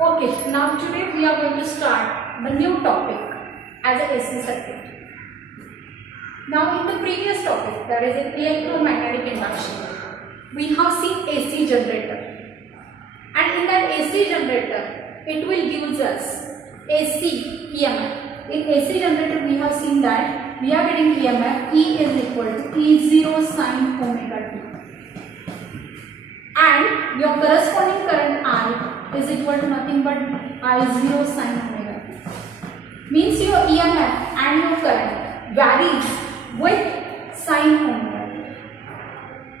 Okay, now today we are going to start the new topic as a AC circuit. Now in the previous topic, that is in electromagnetic induction, we have seen AC generator, and in that AC generator it will give us AC EMF. In AC generator we have seen that we are getting EMF E is equal to E0 sin omega t, and your corresponding current I is equal to nothing but I0 sin omega t. Means your EMF and your current varies with sin omega t,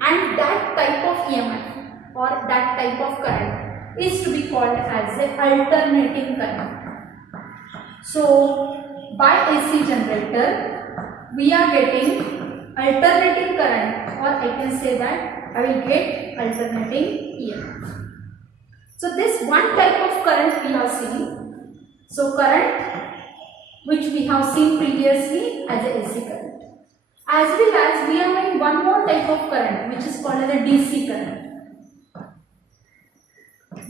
and that type of EMF or that type of current is to be called as a alternating current. So by AC generator we are getting alternating current, or I can say that I will get alternating EMF. So this one type of current we have seen. So current which we have seen previously as a AC current. As well as we are having one more type of current which is called as a DC current.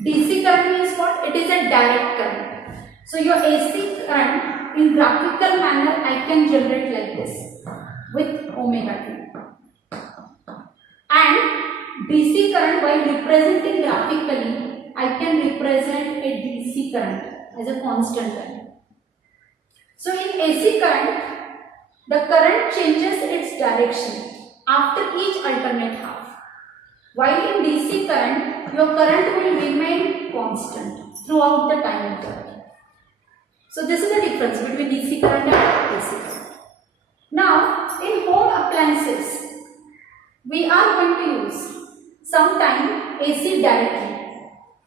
DC current means what? It is a direct current. So your AC current in graphical manner I can generate like this with omega t. And DC current, while representing graphically, I can represent a DC current as a constant current. So in AC current, the current changes its direction after each alternate half. While in DC current, your current will remain constant throughout the time interval. So this is the difference between DC current and AC current. Now in home appliances, we are going to use sometime AC directly,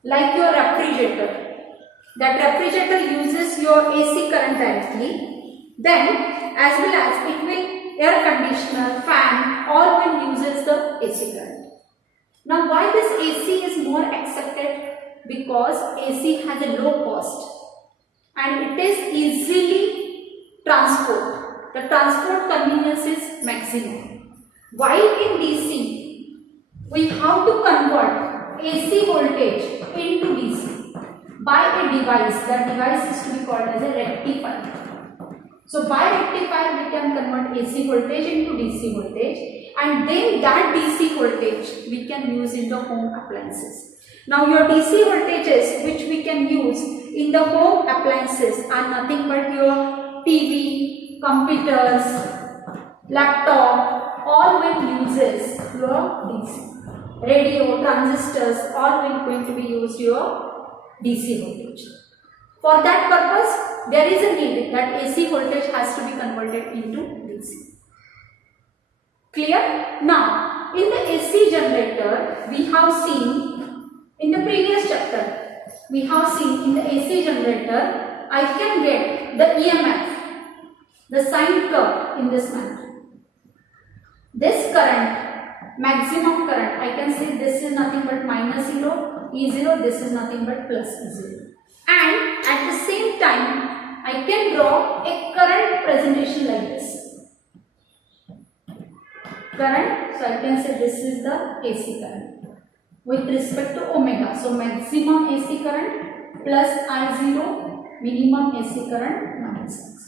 like your refrigerator. That refrigerator uses your AC current directly. Then as well as it will, air conditioner, fan, all will uses the AC current. Now why this AC is more accepted? Because AC has a low cost and it is easily transport. The transport convenience is maximum. While in DC, we have to convert AC voltage into DC by a device. That device is to be called as a rectifier. So by rectifier we can convert AC voltage into DC voltage, and then that DC voltage we can use in the home appliances. Now your DC voltages which we can use in the home appliances are nothing but your TV, computers, laptop, all will uses your DC. Radio, transistors, all will going to be used your DC voltage. For that purpose, there is a need that AC voltage has to be converted into DC. Clear? Now, in the AC generator, we have seen in the previous chapter, we have seen in the AC generator, I can get the EMF, the sine curve in this manner. This current, maximum current, I can say this is nothing but minus 0, E0, this is nothing but plus E0. And at the same time, I can draw a current presentation like this. Current, so I can say this is the AC current with respect to omega. So maximum AC current plus I0, minimum AC current minus X.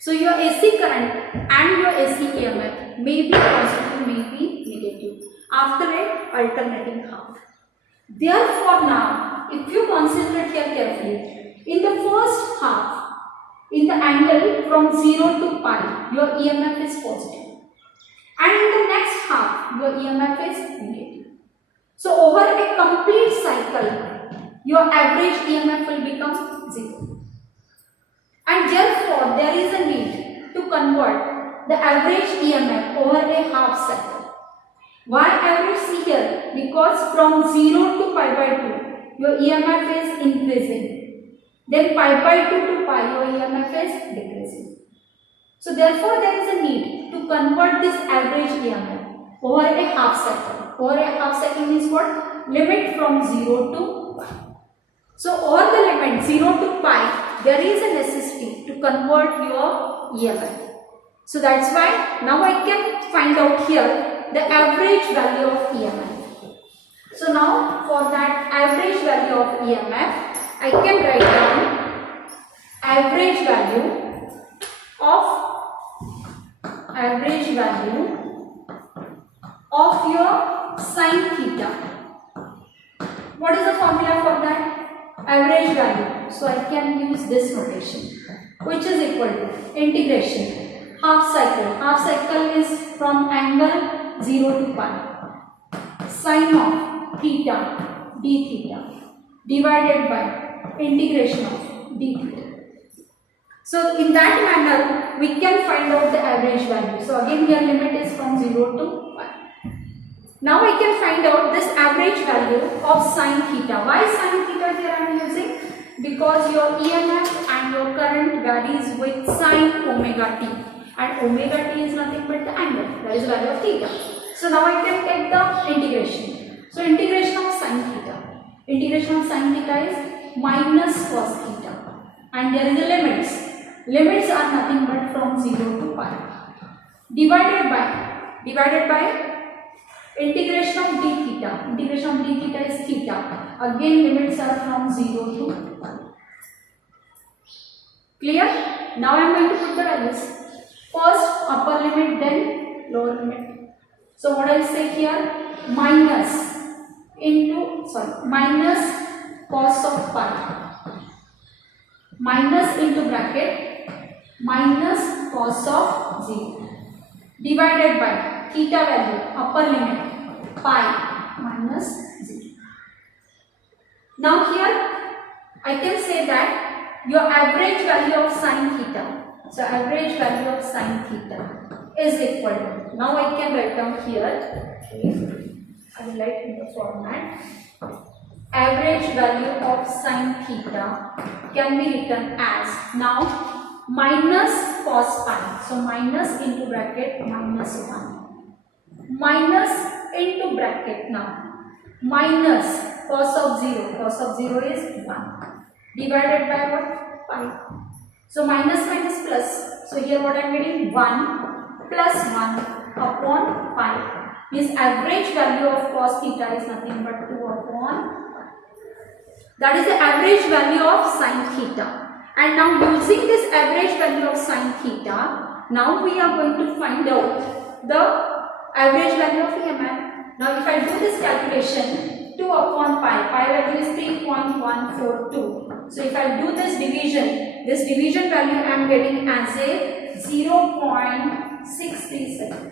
So your AC current and your AC EMF may be positive, may be negative after a alternating half. Therefore now, if you consider here carefully, in the first half, in the angle from 0 to pi, your EMF is positive, and in the next half, your EMF is negative. So over a complete cycle, your average EMF will become 0. And therefore, there is a need to convert the average EMF over a half cycle. Why I will see here? Because from 0 to pi by 2, your EMF is increasing. Then pi by 2 to pi, your EMF is decreasing. So therefore, there is a need to convert this average EMF over a half cycle. Over a half cycle means what? Limit from 0 to pi. So over the limit 0 to pi, there is a necessity to convert your EMF. So that's why now I can find out here the average value of EMF. So now for that average value of EMF, I can write down average value of your sin theta. What is the formula for that? Average value. So I can use this notation, which is equal to integration half cycle. Half cycle is from angle 0 to pi. Sin of theta d theta divided by integration of d theta. So in that manner we can find out the average value. So again here limit is from 0 to pi. Now I can find out this average value of sin theta. Why sin theta here I am using? Because your EMF and your current varies with sin omega t, and omega t is nothing but the angle, that is the value of theta. So now I can take the integration. So integration of sin theta is minus cos theta, and there is a limits. Limits are nothing but from 0 to pi divided by integration of d theta. Integration of d theta is theta. Again limits are from 0 to pi. Clear? Now I am going to put the values. First upper limit, then lower limit. So what I will say here, minus cos of pi, minus into bracket minus cos of 0 divided by theta value upper limit pi minus 0. Now here I can say that your average value of sin theta. So average value of sin theta is equal to, now I can write down here, I will write in the format, average value of sin theta can be written as now minus cos pi. So minus into bracket minus 1 minus into bracket now minus cos of 0. Cos of 0 is 1 divided by what? Pi. So minus minus plus. So here what I am getting? 1 plus 1 upon pi. Means average value of cos theta is nothing but 2 upon pi. That is the average value of sin theta. And now using this average value of sin theta, now we are going to find out the average value of EMF. Now if I do this calculation, 2 upon pi, pi value is 3.142. So if I do this division value I am getting as a 0.637.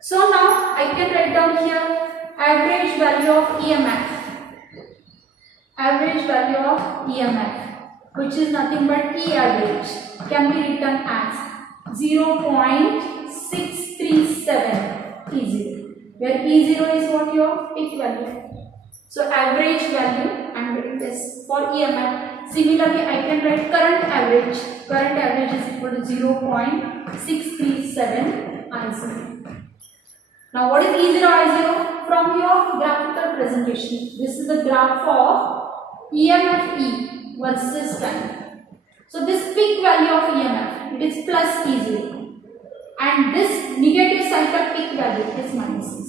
So now I can write down here average value of EMF. Average value of EMF, which is nothing but E average, can be written as 0.637 E0, where E0 is what your peak value. So average value I am getting this for EMF. Similarly I can write current average. Current average is equal to 0.637 I0. Now what is E0 I0? From your graphical presentation, this is the graph of EMF E versus time. So this peak value of EMF, it is plus E0, and this negative cycle peak value is minus E0.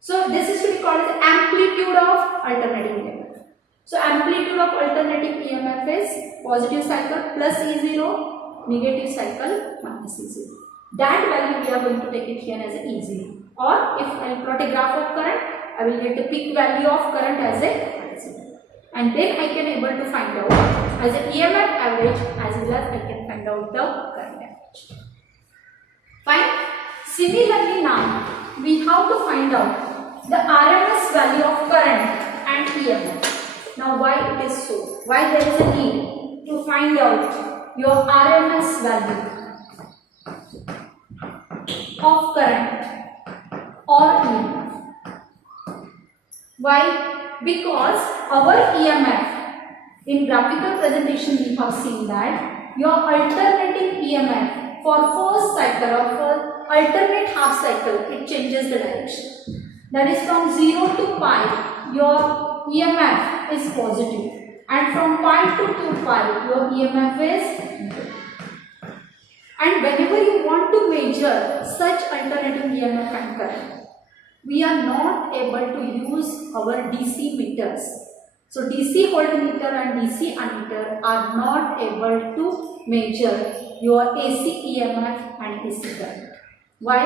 So this is to be called the amplitude of alternating EMF. So amplitude of alternating EMF is positive cycle plus E0, negative cycle minus E0. That value we are going to take it here as a E0. Or if I plot a graph of current, I will get the peak value of current as a I0. And then I can able to find out as an EMF average as well as I can find out the current average. Fine. Similarly now we have to find out the RMS value of current and EMF. Now why it is so? Why there is a need to find out your RMS value of current or EMF? Why? Because our EMF, in graphical presentation we have seen that your alternating EMF for first cycle or for alternate half cycle, it changes the direction. That is from 0 to pi, your EMF is positive, and from pi to 2 pi, your EMF is negative. And whenever you want to measure such alternating EMF and current, we are not able to use our DC meters. So DC voltmeter and DC ammeter are not able to measure your AC EMF and AC current. Why?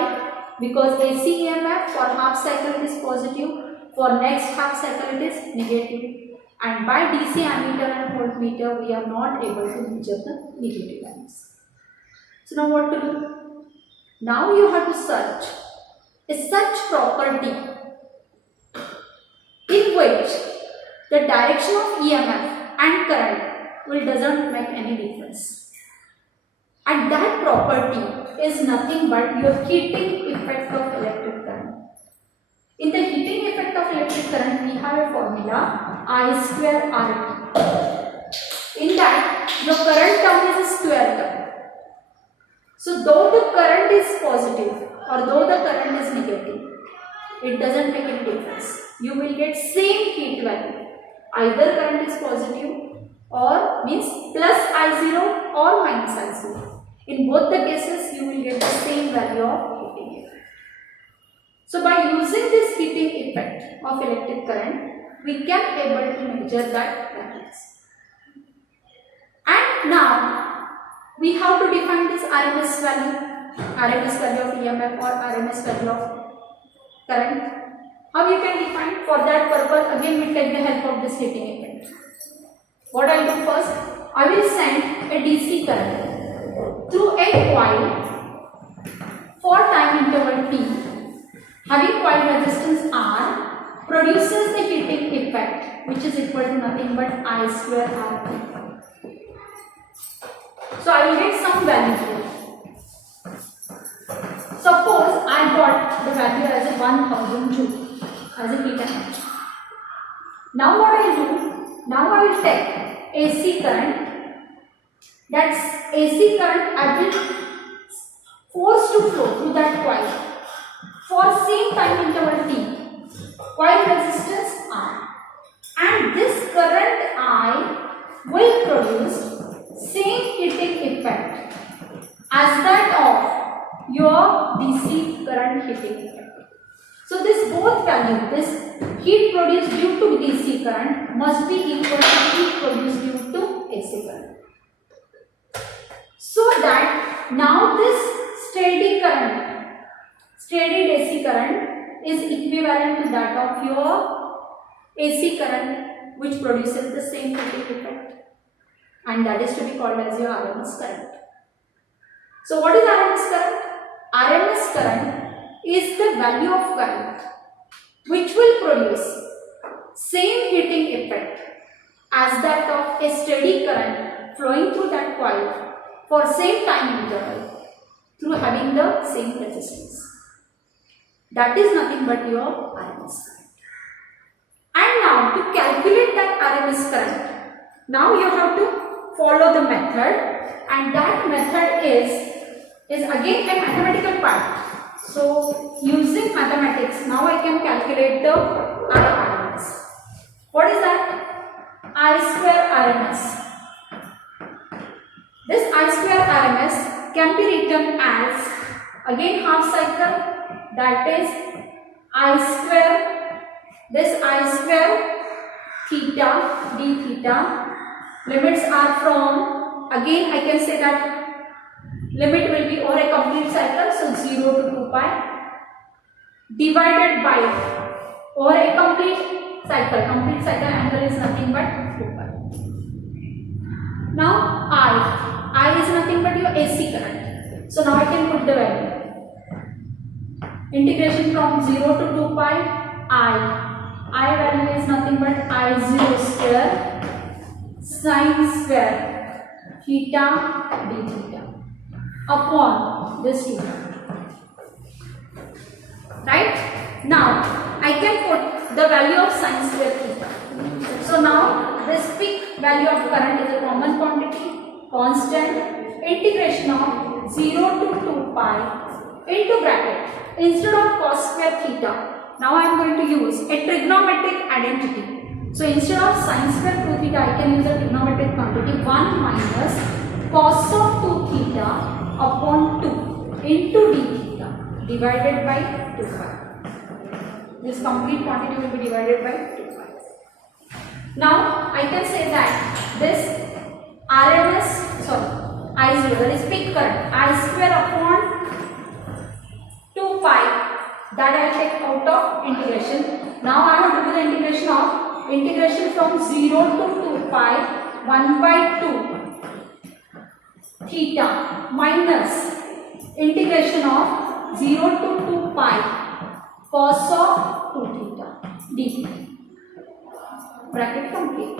Because AC EMF for half cycle it is positive, for next half cycle it is negative, and by DC ammeter and voltmeter we are not able to measure the negative values. So now what to do? Now you have to search a such property in which the direction of EMF and current doesn't make any difference. And that property is nothing but your heating effect of electric current. In the heating effect of electric current, we have a formula I square RT. In that, the current term is a square term. So though the current is positive or though the current is negative, it doesn't make any difference. You will get same heat value. Either current is positive or means plus I0 or minus I0. In both the cases, you will get the same value of heating effect. So by using this heating effect of electric current, we can able to measure that values. And now we have to define this RMS value of EMF or RMS value of current. How you can define? For that purpose, again we take the help of this heating effect. What I will do first, I will send a DC current through a coil for time interval T, having coil resistance R, produces the heating effect, which is equal to nothing but I square RT. So I will get some value here. Suppose I got the value as a 1000 joule. As a heat energy. Now what I will do? Now I will take AC current. That's AC current I will force to flow through that coil for same time interval T. Coil resistance R. And this current I will produce same heating effect as that of your DC current heating effect. So this both value, this heat produced due to DC current must be equal to heat produced due to AC current. So that now this steady DC current is equivalent to that of your AC current, which produces the same heating effect, and that is to be called as your RMS current. So what is RMS current? RMS current is the value of current which will produce same heating effect as that of a steady current flowing through that coil for same time interval through having the same resistance. That is nothing but your RMS current. And now to calculate that RMS current, now you have to follow the method, and that method is again a mathematical part. So using mathematics, now I can calculate the RMS. What is that? I square RMS. This I square RMS can be written as again half cycle, that is I square, this I square theta d theta. Limits are from, again I can say that limit will be over a complete cycle, so 0 to 2 pi divided by over a complete cycle angle is nothing but 2 pi. Now I is nothing but your AC current. So now I can put the value. Integration from 0 to 2 pi I value is nothing but I0 square sin square theta d theta upon this 2. Right? Now I can put the value of sin square theta. So now this peak value of current is a common quantity, constant, integration of 0 to 2 pi into bracket. Instead of cos square theta, now I am going to use a trigonometric identity. So instead of sin square 2 theta, I can use a trigonometric quantity 1 minus cos of 2 theta upon 2 into d theta divided by 2 pi. This complete quantity will be divided by 2 pi. Now I can say that this I0, that is peak current, I square upon 2 pi, that I take out of integration. Now I have to do the integration from 0 to 2 pi 1 by 2 theta minus integration of 0 to 2 pi cos of 2 theta d. Bracket complete.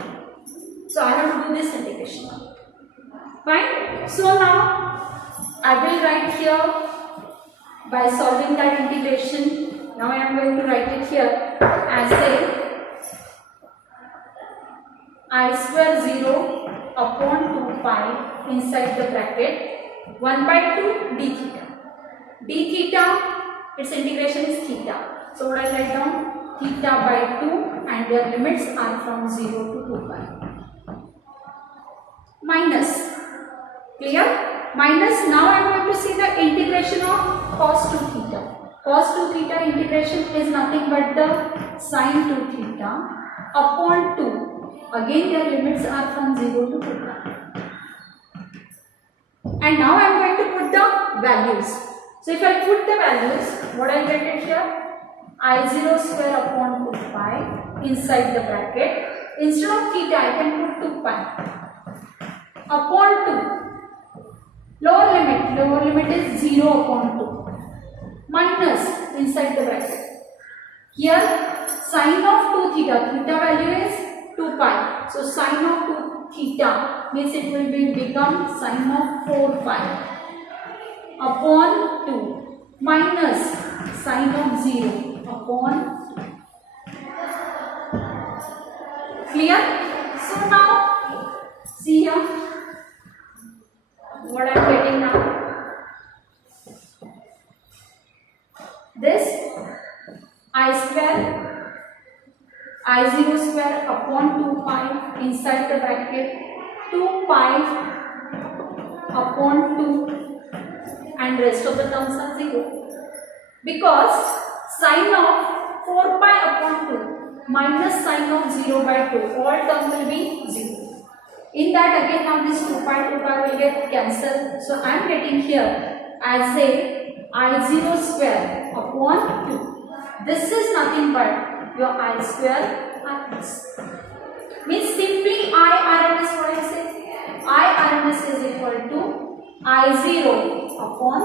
So I have to do this integration. Fine. So now I will write here by solving that integration. Now I am going to write it here as I square 0 upon 2 pi inside the bracket 1 by 2 d theta. D theta, its integration is theta. So what I write down? Theta by 2 and their limits are from 0 to 2 pi. Minus. Clear? Minus, now I am going to see the integration of cos 2 theta. Cos 2 theta integration is nothing but the sin 2 theta upon 2. Again their limits are from 0 to 2 pi. And now I am going to put the values. So if I put the values, what I get it here? I0 square upon 2 pi inside the bracket. Instead of theta, I can put 2 pi upon 2. Lower limit is 0 upon 2 minus inside the bracket. Here sin of 2 theta, theta value is 2 pi. So sin of 2 theta means it will become sin of 4 pi upon 2 minus sin of 0 upon 2. Clear? So now see here what I am getting now. This I square, I0 square upon 2 pi inside the bracket 2 pi upon 2 and rest of the terms are 0. Because sin of 4 pi upon 2 minus sin of 0 by 2, all terms will be 0. In that again now this 2 pi will get cancelled. So I am getting here as I0 square upon 2. This is nothing but your I square RMS. Means simply I RMS, what I say? I RMS is equal to I0 upon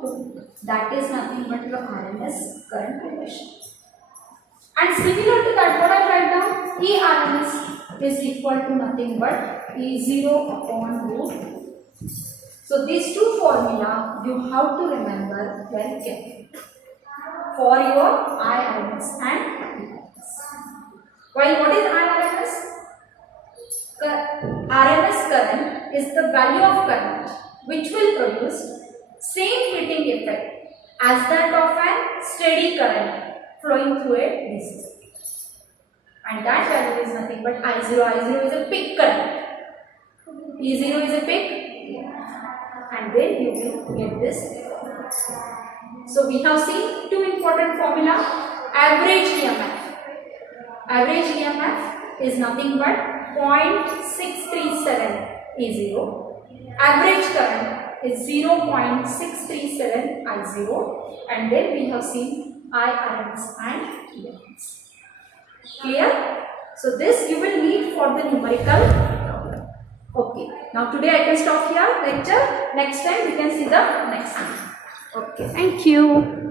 2. That is nothing but your RMS current relation. And similar to that, what I write down? E RMS is equal to nothing but E0 upon root 2. So these two formula you have to remember very carefully for your IRMS and PRMS. While what is IRMS? RMS current is the value of current which will produce same heating effect as that of an steady current flowing through a DC circuit. And that value is nothing but I0. I0 is a peak current. E0 is a peak, and then you will get this. So we have seen two important formula. Average EMF. Average EMF is nothing but 0.637 E0. Average current is 0.637 I0, and then we have seen IRMS and EMFs. Clear? So this you will need for the numerical problem. Okay. Now today I can stop here lecture. Next time we can see the next one. Okay. Thank you.